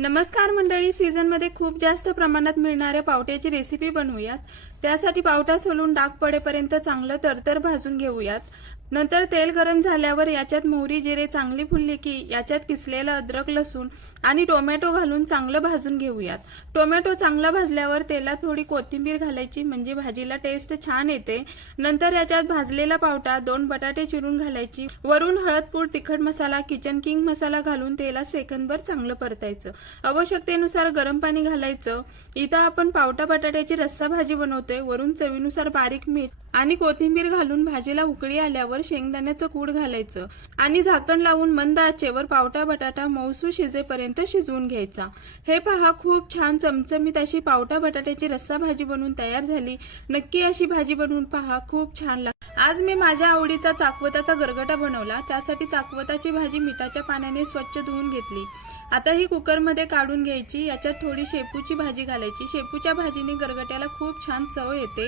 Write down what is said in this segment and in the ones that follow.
नमस्कार मंडळी सीझनमध्ये खूप जास्त प्रमाणात मिळणाऱ्या पावट्याची रेसिपी बनवूयात. त्यासाठी पावटा सोलून डाग पडेपर्यंत चांगलं तरतर भाजून घेऊयात. नंतर तेल गरम झाल्यावर याच्यात मोहरी जिरे चांगली फुलली की याच्यात किसलेलं अद्रक लसूण आणि टोमॅटो घालून चांगलं भाजून घेऊयात. टोमॅटो चांगला भाजल्यावर तेलात थोडी कोथिंबीर घालायची म्हणजे भाजीला टेस्ट छान येते. नंतर याच्यात भाजलेला पावटा दोन बटाटे चिरून घालायची. वरून हळदपूड तिखट मसाला किचन किंग मसाला घालून तेलात सेकंदभर चांगलं परतायचं. आवश्यकतेनुसार गरम पाणी घालायचं. इथं आपण पावटा बटाट्याची रस्सा भाजी बनवतोय. वरून चवीनुसार बारीक मीठ आणि कोथिंबीर घालून भाजीला उकळी आल्यावर शेंगदाण्याचं कूड घालायचं आणि झाकण लावून मंद आचेवर पावटा बटाटा मौसू शिजेपर्यंत शिजवून घ्यायचा. हे पहा खूप छान चमचमीत अशी पावटा बटाट्याची रस्सा भाजी बनवून तयार झाली. नक्की अशी भाजी बनवून पहा खूप छान लाग आज मी माझ्या आवडीचा चाकवताचा गरगटा बनवला. त्यासाठी चाकवताची भाजी मिठाच्या पाण्याने स्वच्छ धुवून घेतली. आता ही कुकरमध्ये काढून घ्यायची. याच्यात थोडी शेपूची भाजी घालायची. शेपूच्या भाजीने गरगट्याला खूप छान चव येते.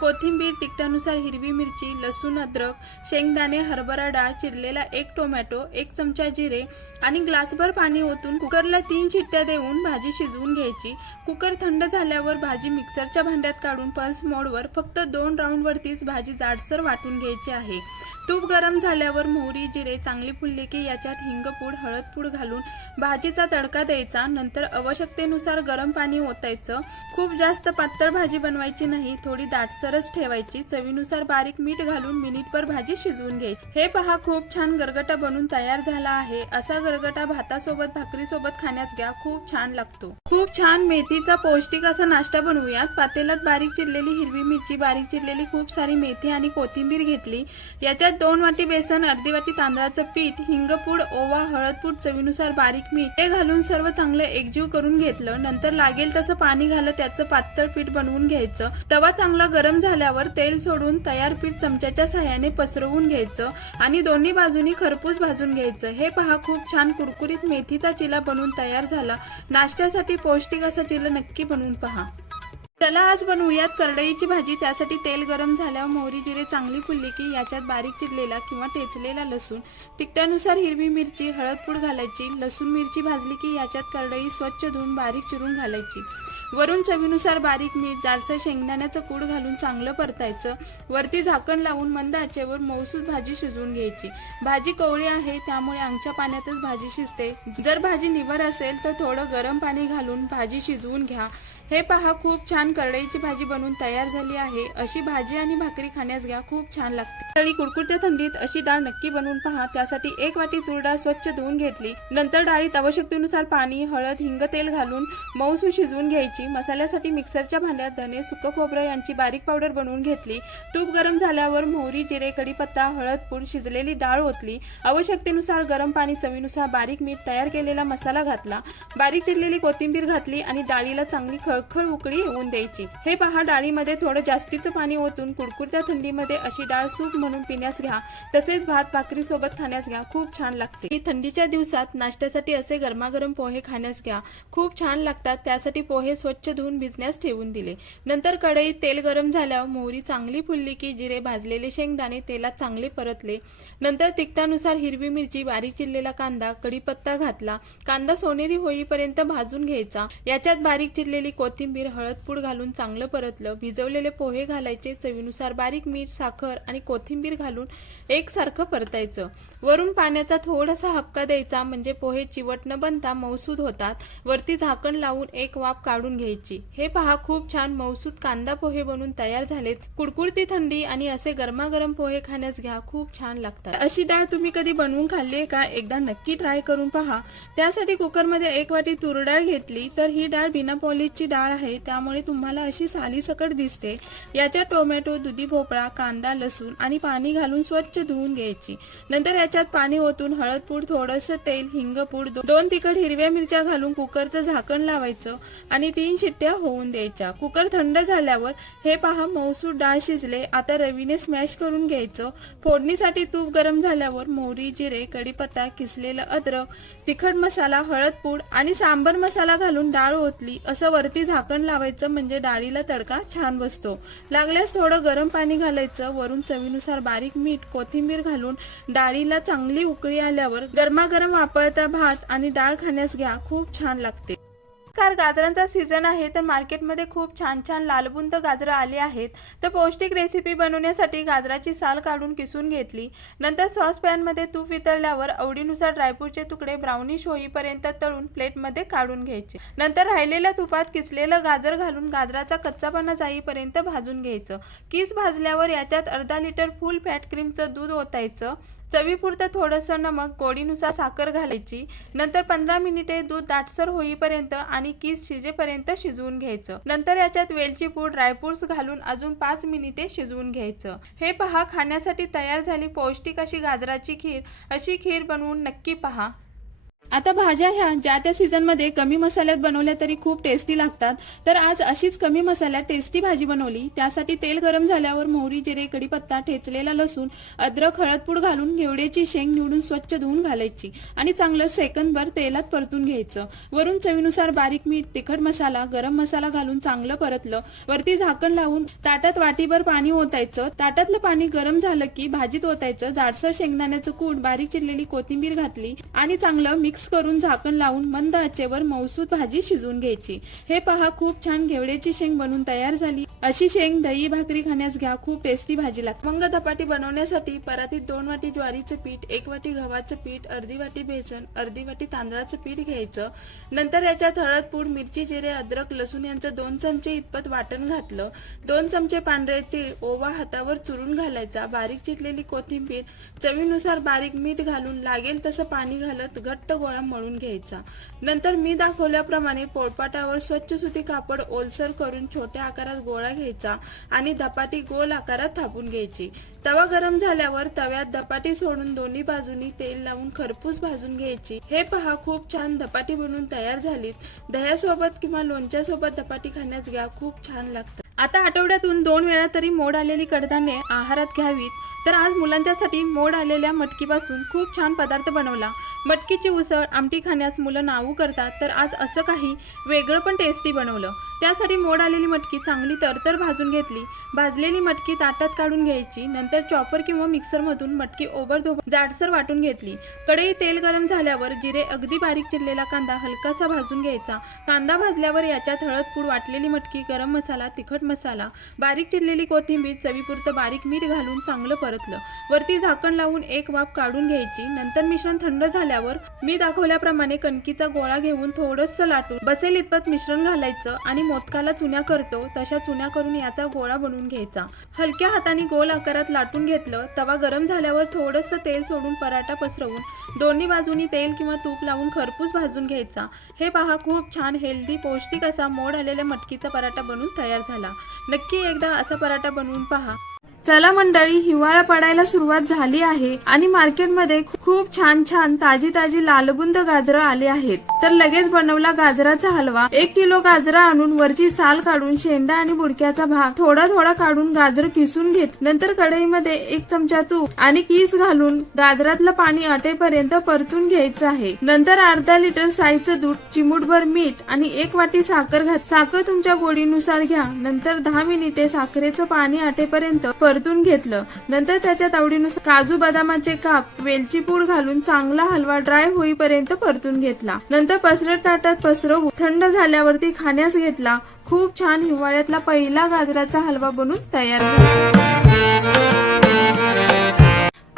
कोथिंबीर तिखटानुसार हिरवी मिरची लसूण अद्रक शेंगदाणे हरभरा डाळ चिरलेला एक टोमॅटो एक चमचा जिरे आणि ग्लासभर पाणी ओतून कुकरला तीन शिट्ट्या देऊन भाजी शिजवून घ्यायची. कुकर थंड झाल्यावर भाजी मिक्सरच्या भांड्यात काढून पल्स मोडवर फक्त दोन राऊंडवरतीच भाजी जाडसर वाटून घ्यायची आहे. तूप गरम झाल्यावर मोहरी जिरे चांगली फुलली की याच्यात हिंगपूड हळदपूड घालून भाजीचा तडका द्यायचा. नंतर आवश्यकतेनुसार गरम पाणी ओतायचं. खूप जास्त पातळ भाजी बनवायची नाही थोडी दाटसरच ठेवायची. चवीनुसार बारीक मीठ घालून मिनिटभर भाजी शिजवून घ्यायची. हे पहा खूप छान गरगटा बनून तयार झाला आहे. असा गरगटा भातासोबत भाकरीसोबत खाण्यास घ्या. खूप छान लागतो. खूप छान मेथीचा पौष्टिक असा नाश्ता बनवूयात. पातेल्यात बारीक चिरलेली हिरवी मिरची बारीक चिरलेली खूप सारी मेथी आणि कोथिंबीर घेतली. याच्यात दोन वाटी बेसन अर्धी वाटी तांदळाचं पीठ हिंगपूड ओवा हळदपूड चवीनुसार बारीक मीठ हे घालून सर्व चांगलं एकजीव करून घेतलं. नंतर लागेल तसं पाणी घालत त्याचं पातळ पीठ बनवून घ्यायचं. तवा चांगला गरम झाल्यावर तेल सोडून तयार पीठ चमच्याच्या सहाय्याने पसरवून घ्यायचं आणि दोन्ही बाजूनी खरपूस भाजून घ्यायचं. हे पहा खूप छान कुरकुरीत मेथीचा चिला बनवून तयार झाला. नाश्त्यासाठी पौष्टिक असा चिला नक्की बनवून पहा. चला आज बनवूयात करडईची भाजी. त्यासाठी तेल गरम झाल्यावर मोहरी जिरे चांगली फुलली की याच्यात बारीक चिरलेला किंवा टेचलेला लसूण तिखटानुसार हिरवी मिरची हळदपूड घालायची लसूण मिरची भाजली की याच्यात करडई स्वच्छ धुवून बारीक चिरून घालायची. वरून चवीनुसार बारीक मीठ जाडसर शेंगदाण्याचं कूड घालून चांगलं परतायचं. वरती झाकण लावून मंद आचेवर मौसूद भाजी शिजवून घ्यायची. भाजी कवळी आहे त्यामुळे अंगच्या पाण्यातच भाजी शिजते. जर भाजी निवर असेल तर थोडं गरम पाणी घालून भाजी शिजवून घ्या. हे पहा खूप छान करडईची भाजी बनवून तयार झाली आहे. अशी भाजी आणि भाकरी खाण्यास घ्या खूप छान लागते. तळी कुडकुडत्या थंडीत अशी डाळ नक्की बनवून पहा त्यासाठी एक वाटी तूर डाळ स्वच्छ धुवून घेतली. नंतर डाळीत आवश्यकतेनुसार पाणी हळद हिंग तेल घालून मऊसू शिजवून घ्यायची. मसाल्यासाठी मिक्सरच्या भांड्यात धने सुकं खोबरं यांची बारीक पावडर बनवून घेतली. तूप गरम झाल्यावर मोहरी जिरे कडीपत्ता हळद पूड शिजलेली डाळ ओतली. आवश्यकतेनुसार गरम पाणी चवीनुसार बारीक मीठ तयार केलेला मसाला घातला. बारीक चिरलेली कोथिंबीर घातली आणि डाळीला चांगली खळ खळखळ उकळी येऊन द्यायची. हे पहा डाळीमध्ये थोडं जास्तीचं पाणी ओतून कुडकुडत्या थंडीमध्ये अशी डाळ सूप म्हणून पिण्यास घ्या. तसेच भात भाकरी सोबत खाण्यास घ्या. खूप छान लागते. ही थंडीच्या दिवसात नाश्त्यासाठी असे गरमागरम पोहे खाण्यास घ्या. खूप छान लागतात. त्यासाठी पोहे स्वच्छ धुवून भिजण्यास ठेवून दिले. नंतर कढईत तेल गरम झाल्यावर मोहरी चांगली फुलली की जिरे भाजलेले शेंगदाणे तेलात चांगले परतले. नंतर तिखटानुसार हिरवी मिरची बारीक चिरलेला कांदा कढीपत्ता घातला. कांदा सोनेरी होईपर्यंत भाजून घ्यायचा. याच्यात बारीक चिरलेली कोथिंबीर कोथिंबीर हळदपूड घालून चांगलं परतलं. भिजवलेले पोहे घालायचे चवीनुसार बारीक मीठ साखर आणि कोथिंबीर घालून एकसारखं परतायचं. वरून पाण्याचा थोडासा हक्का द्यायचा म्हणजे पोहे चिवट न बनता मौसूद होतात. वरती झाकण लावून एक वाफ काढून घ्यायची. हे पहा खूप छान मौसूद कांदा पोहे बनून तयार झालेत. कुडकुडती थंडी आणि असे गरमागरम पोहे खाण्यास घ्या खूप छान लागतात. अशी डाळ तुम्ही कधी बनवून खाल्ली आहे का? एकदा नक्की ट्राय करून पहा. त्यासाठी कुकरमध्ये एक वाटी तूर डाळ घेतली तर ही डाळ बिना पॉलिशची डाळ आहे त्यामुळे तुम्हाला अशी साली सकट दिसते. याच्यात टोमॅटो दुधी भोपळा कांदा लसूण आणि पाणी घालून स्वच्छ धुवून घ्यायची. नंतर याच्यात पाणी ओतून हळद पूड थोडंसं तेल हिंगपूड दोन तिखट हिरव्या मिरच्या घालून कुकरचं झाकण लावायचं आणि तीन शिट्ट्या होऊन द्यायच्या. कुकर थंड झाल्यावर हे पहा मौसूर डाळ शिजले आता रवीने स्मॅश करून घ्यायचं. फोडणीसाठी तूप गरम झाल्यावर मोहरी जिरे कडीपत्ता किसलेलं अद्रक तिखट मसाला हळद पूड आणि सांबर मसाला घालून डाळ ओतली. असं वरती झाकण लावायचं म्हणजे डाळीला तडका छान बसतो. लागल्यास थोडं गरम पाणी घालायचं. वरून चवीनुसार बारीक मीठ कोथिंबीर घालून डाळीला चांगली उकळी आल्यावर गरमागरम वापरता भात आणि डाळ खाण्यास घ्या. खूप छान लागते. नमस्कार गाजरांचा सीझन आहे तर मार्केटमध्ये खूप छान छान लालबुंद गाजरं आली आहेत. तर पौष्टिक रेसिपी बनवण्यासाठी गाजराची साल काढून किसून घेतली. नंतर सॉस पॅनमध्ये तूप वितळल्यावर आवडीनुसार ड्रायफ्रूटचे तुकडे ब्राउनिश होईपर्यंत तळून प्लेटमध्ये काढून घ्यायचे. नंतर राहिलेल्या तुपात किसलेलं गाजर घालून गाजराचा कच्चापणा जाईपर्यंत भाजून घ्यायचं. किस भाजल्यावर याच्यात अर्धा लिटर फुल फॅट क्रीमचं दूध ओतायचं. चवीपुरतं थोडंसं नमक गोडीनुसार साखर घालायची. नंतर पंधरा मिनिटे दूध दाटसर होईपर्यंत आणि कीस शिजेपर्यंत शिजवून घ्यायचं. नंतर याच्यात वेलची पूड ड्रायफ्रुट्स घालून अजून पाच मिनिटे शिजवून घ्यायचं. हे पहा खाण्यासाठी तयार झाली पौष्टिक अशी गाजराची खीर. अशी खीर बनवून नक्की पहा. आता भाज्या ह्या ज्या त्या सीझनमध्ये कमी मसाल्यात बनवल्या तरी खूप टेस्टी लागतात. तर आज अशीच कमी मसाल्यात टेस्टी भाजी बनवली. त्यासाठी तेल गरम झाल्यावर मोहरी जिरे कढीपत्ता ठेचलेला लसूण अद्रक हळदपूड घालून घेवड्याची शेंग निवडून स्वच्छ धुवून घालायची आणि चांगलं सेकंदभर तेलात परतून घ्यायचं. वरून चवीनुसार बारीक मीठ तिखट मसाला गरम मसाला घालून चांगलं परतलं. वरती झाकण लावून ताटात वाटीभर पाणी ओतायचं. ताटातलं पाणी गरम झालं की भाजीत ओतायचं. जाडसर शेंगदाण्याचं कूट बारीक चिरलेली कोथिंबीर घातली आणि चांगलं मिक्स करून झाकण लावून मंद आचेवर मौसूद भाजी शिजवून घ्यायची. हे पहा खूप छान घेवड्याची शेंग बनून तयार झाली. अशी शेंग दही भाकरी खाण्यास घ्या. खूप टेस्टी भाजी लागते. मंग धपाटी बनवण्यासाठी परातीत दोन वाटी ज्वारीचं पीठ एक वाटी गव्हाचं पीठ अर्धी वाटी बेसन अर्धी वाटी तांदळाचं पीठ घ्यायचं. नंतर याच्यात हळद पूड मिरची जिरे अद्रक लसूण यांचं दोन चमचे इतपत वाटण घातलं. दोन चमचे पांढरे तीळ ओवा हातावर चुरून घालायचा. बारीक चिरलेली कोथिंबीर चवीनुसार बारीक मीठ घालून लागेल तसं पाणी घालत घट्ट गोळा मळून घ्यायचा. नंतर मी दाखवल्याप्रमाणे पोळपाटावर स्वच्छ सुती कापड ओलसर करून छोट्या आकारात गोळा घ्यायचा आणि धपाटी गोल आकारात थापून घ्यायची. तवा गरम झाल्यावर तव्यात धपाटी सोडून दोन्ही बाजूनी तेल लावून खरपूस भाजून घ्यायची. हे पहा खूप छान धपाटी बनवून तयार झालीत. दह्यासोबत किंवा लोणच्या सोबत धपाटी खाण्यास घ्या खूप छान लागतात आता आठवड्यातून दोन वेळा तरी मोड आलेली कडधान्ये आहारात घ्यावीत. तर आज मुलांच्यासाठी मोड आलेल्या मटकीपासून खूप छान पदार्थ बनवला. मटकीची उसळ आमटी खाण्यास मुलं नावू करतात तर आज असं काही वेगळं पण टेस्टी बनवलं. त्यासाठी मोड आलेली मटकी चांगली तरतर भाजून घेतली. भाजलेली मटकी ताटात काढून घ्यायची. नंतर चॉपर किंवा मिक्सरमधून मटकी ओबडधोबड जाडसर वाटून घेतली. कढई तेल गरम झाल्यावर जिरे अगदी बारीक चिरलेला कांदा हलकासा भाजून घ्यायचा. कांदा भाजल्यावर याच्यात हळद पूड वाटलेली मटकी गरम मसाला तिखट मसाला बारीक चिरलेली कोथिंबीर चवीपुरतं बारीक मीठ घालून चांगलं परतलं. वरती झाकण लावून एक वाफ काढून घ्यायची. नंतर मिश्रण थंड झाल्यावर मी दाखवल्याप्रमाणे कणकीचा गोळा घेऊन थोडंसं लाटून बसेल इतपत मिश्रण घालायचं आणि मोदकाला चुन्या करतो तशा चुन्या करून याचा गोळा बनवून घ्यायचा. हलक्या हाताने गोल आकारात लाटून घेतलं तवा गरम झाल्यावर थोडंसं तेल सोडून पराठा पसरवून दोन्ही बाजूनी तेल किंवा तूप लावून खरपूस भाजून घ्यायचा. हे पहा खूप छान हेल्दी पौष्टिक असा मोड आलेल्या मटकीचा पराठा बनवून तयार झाला. नक्की एकदा असा पराठा बनवून पहा. चला मंडळी हिवाळा पडायला सुरुवात झाली आहे आणि मार्केटमध्ये खूप छान छान ताजी ताजी लालबुंद गाजरं आली आहेत. तर लगेच बनवला गाजराचा हलवा. एक किलो गाजरं आणून वरची साल काढून शेंडा आणि बुडक्याचा भाग थोडा थोडा काढून गाजर किसून घेत नंतर कढईमध्ये एक चमचा तूप आणि किस घालून गाजरातलं पाणी अटेपर्यंत परतून घ्यायचं आहे. नंतर अर्धा लिटर साईचं दूध चिमूटभर मीठ आणि एक वाटी साखर घात साखर तुमच्या गोडीनुसार घ्या. नंतर दहा मिनिटे साखरेचं पाणी आटेपर्यंत परतून घेतलं. नंतर त्याच्यात आवडीनुसार काजू बदामाचे काप वेलची पूड घालून चांगला हलवा ड्राय होईपर्यंत परतून घेतला. नंतर पसरट ताटात पसरवून थंड झाल्यावरती खाण्यास घेतला. खूप छान हिवाळ्यातला पहिला गाजराचा हलवा बनून तयार झाला.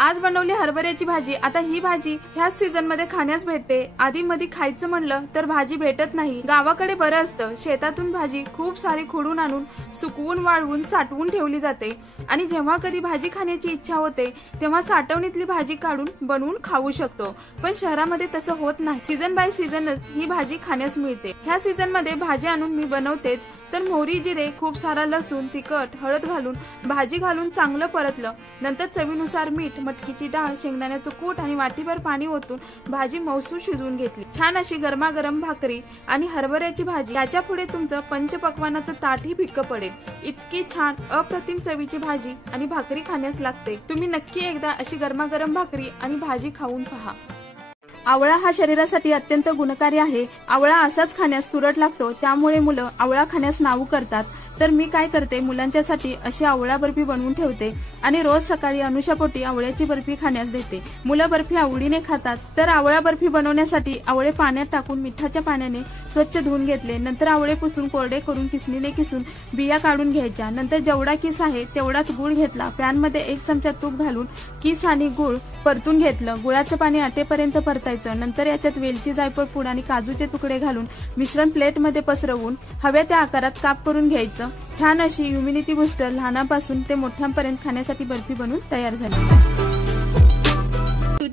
आज बनवली हरभऱ्याची भाजी. आता ही भाजी ह्याच सीझनमध्ये खाण्यास भेटते. आधी मध्ये खायचं म्हणलं तर भाजी भेटत नाही. गावाकडे बरं असतं. शेतातून भाजी खूप सारी खोडून आणून सुकवून वाळवून साठवून ठेवली जाते. आणि जेव्हा कधी भाजी खाण्याची इच्छा होते तेव्हा साठवणीतली भाजी काढून बनवून खाऊ शकतो. पण शहरामध्ये तसं होत नाही. सीझन बाय सीझनच ही भाजी खाण्यास मिळते. ह्या सीझनमध्ये भाजी आणून मी बनवतेच. तर मोहरी जिरे खूप सारा लसूण तिखट हळद घालून भाजी घालून चांगलं परतलं. नंतर चवीनुसार मीठ मटकीची डाळ शेंगदाण्याचं कूट आणि वाटीभर पाणी ओतून भाजी मौसूर शिजवून घेतली. छान अशी गरमागरम भाकरी आणि हरभऱ्याची भाजी. याच्यापुढे तुमचं पंचपक्वानाचं ताटही भिक्क पडेल. इतकी छान अप्रतिम चवीची भाजी आणि भाकरी खाण्यास लागते. तुम्ही नक्की एकदा अशी गरमागरम भाकरी आणि भाजी खाऊन पहा. आवळा हा शरीरासाठी अत्यंत गुणकारी आहे. आवळा असाच खाण्यास तुरट लागतो. त्यामुळे मुलं आवळा खाण्यास नावू करतात. तर मी काय करते मुलांच्यासाठी अशी आवळा बर्फी बनवून ठेवते आणि रोज सकाळी अनुषापोटी आवळ्याची बर्फी खाण्यास देते. मुलं बर्फी आवडीने खातात तर आवळा बर्फी बनवण्यासाठी आवळे पाण्यात टाकून मिठाच्या पाण्याने स्वच्छ धुवून घेतले. नंतर आवळे पुसून कोरडे करून किसणीने किसून बिया काढून घ्यायच्या. नंतर जेवढा किस आहे तेवढाच गुळ घेतला. पॅनमध्ये एक चमचा तूप घालून किस आणि गुळ परतून घेतलं. गुळाचं पाणी आटेपर्यंत परतायचं. नंतर याच्यात वेलची जायफळ पूड आणि काजूचे तुकडे घालून मिश्रण प्लेटमध्ये पसरवून हव्या त्या आकारात काप करून घ्यायचं. छान अशी इम्युनिटी बुस्टर लहानापासून ते मोठ्यांपर्यंत खाण्यासाठी बर्फी बनवून तयार झाली.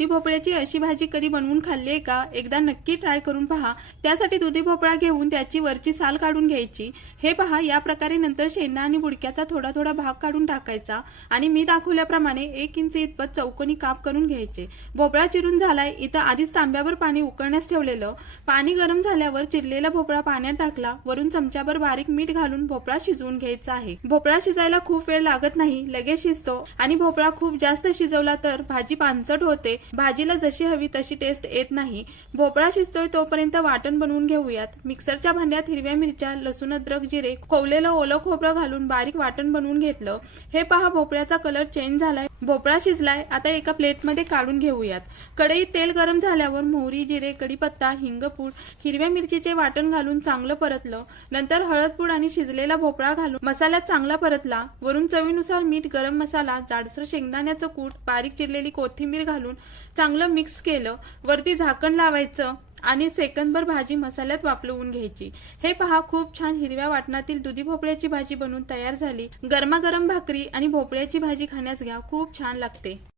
भोपळ्याची अशी भाजी कधी बनवून खाल्ली आहे का? एकदा नक्की ट्राय करून पहा. त्यासाठी दुधी भोपळा घेऊन त्याची वरची साल काढून घ्यायची. हे पहा या प्रकारे नंतर शेंडा आणि बुडक्याचा थोडा थोडा भाग काढून टाकायचा आणि मी दाखवल्याप्रमाणे एक इंच इतपत चौकोनी काप करून घ्यायचे. भोपळा चिरून झालाय इथं आधीच तांब्यावर पाणी उकळण्यास ठेवलेलं. पाणी गरम झाल्यावर चिरलेला भोपळा पाण्यात टाकला. वरून चमच्यावर बारीक मीठ घालून भोपळा शिजवून घ्यायचा आहे. भोपळा शिजायला खूप वेळ लागत नाही लगेच शिजतो आणि भोपळा खूप जास्त शिजवला तर भाजी पानचट होते. भाजीला जशी हवी तशी टेस्ट येत नाही. भोपळा शिजतोय तोपर्यंत वाटण बनवून घेऊयात. मिक्सरच्या भांड्यात हिरव्या मिरच्या लसूण अद्रक जिरे खोवलेलं ओलं खोबरं घालून बारीक वाटण बनवून घेतलं. हे पहा भोपळ्याचा कलर चेंज झालाय. भोपळा शिजलाय. आता एका प्लेटमध्ये काढून घेऊयात. कढईत तेल गरम झाल्यावर मोहरी जिरे कडीपत्ता हिंगपूड हिरव्या मिरचीचे वाटण घालून चांगलं परतलं. नंतर हळदपूड आणि शिजलेला भोपळा घालून मसाल्यात चांगला परतला. वरून चवीनुसार मीठ गरम मसाला जाडसर शेंगदाण्याचं कूट बारीक चिरलेली कोथिंबीर घालून चांगलं मिक्स केलं. वरती झाकण लावायचं. आणि सेकंदभर भाजी मसाल्यात वापलवून घ्यायची. हे पहा खूप छान हिरव्या वाटणातील दुधी भोपळ्याची भाजी बनवून तयार झाली. गरमागरम भाकरी आणि भोपळ्याची भाजी खाण्यास घ्या खूप छान लागते.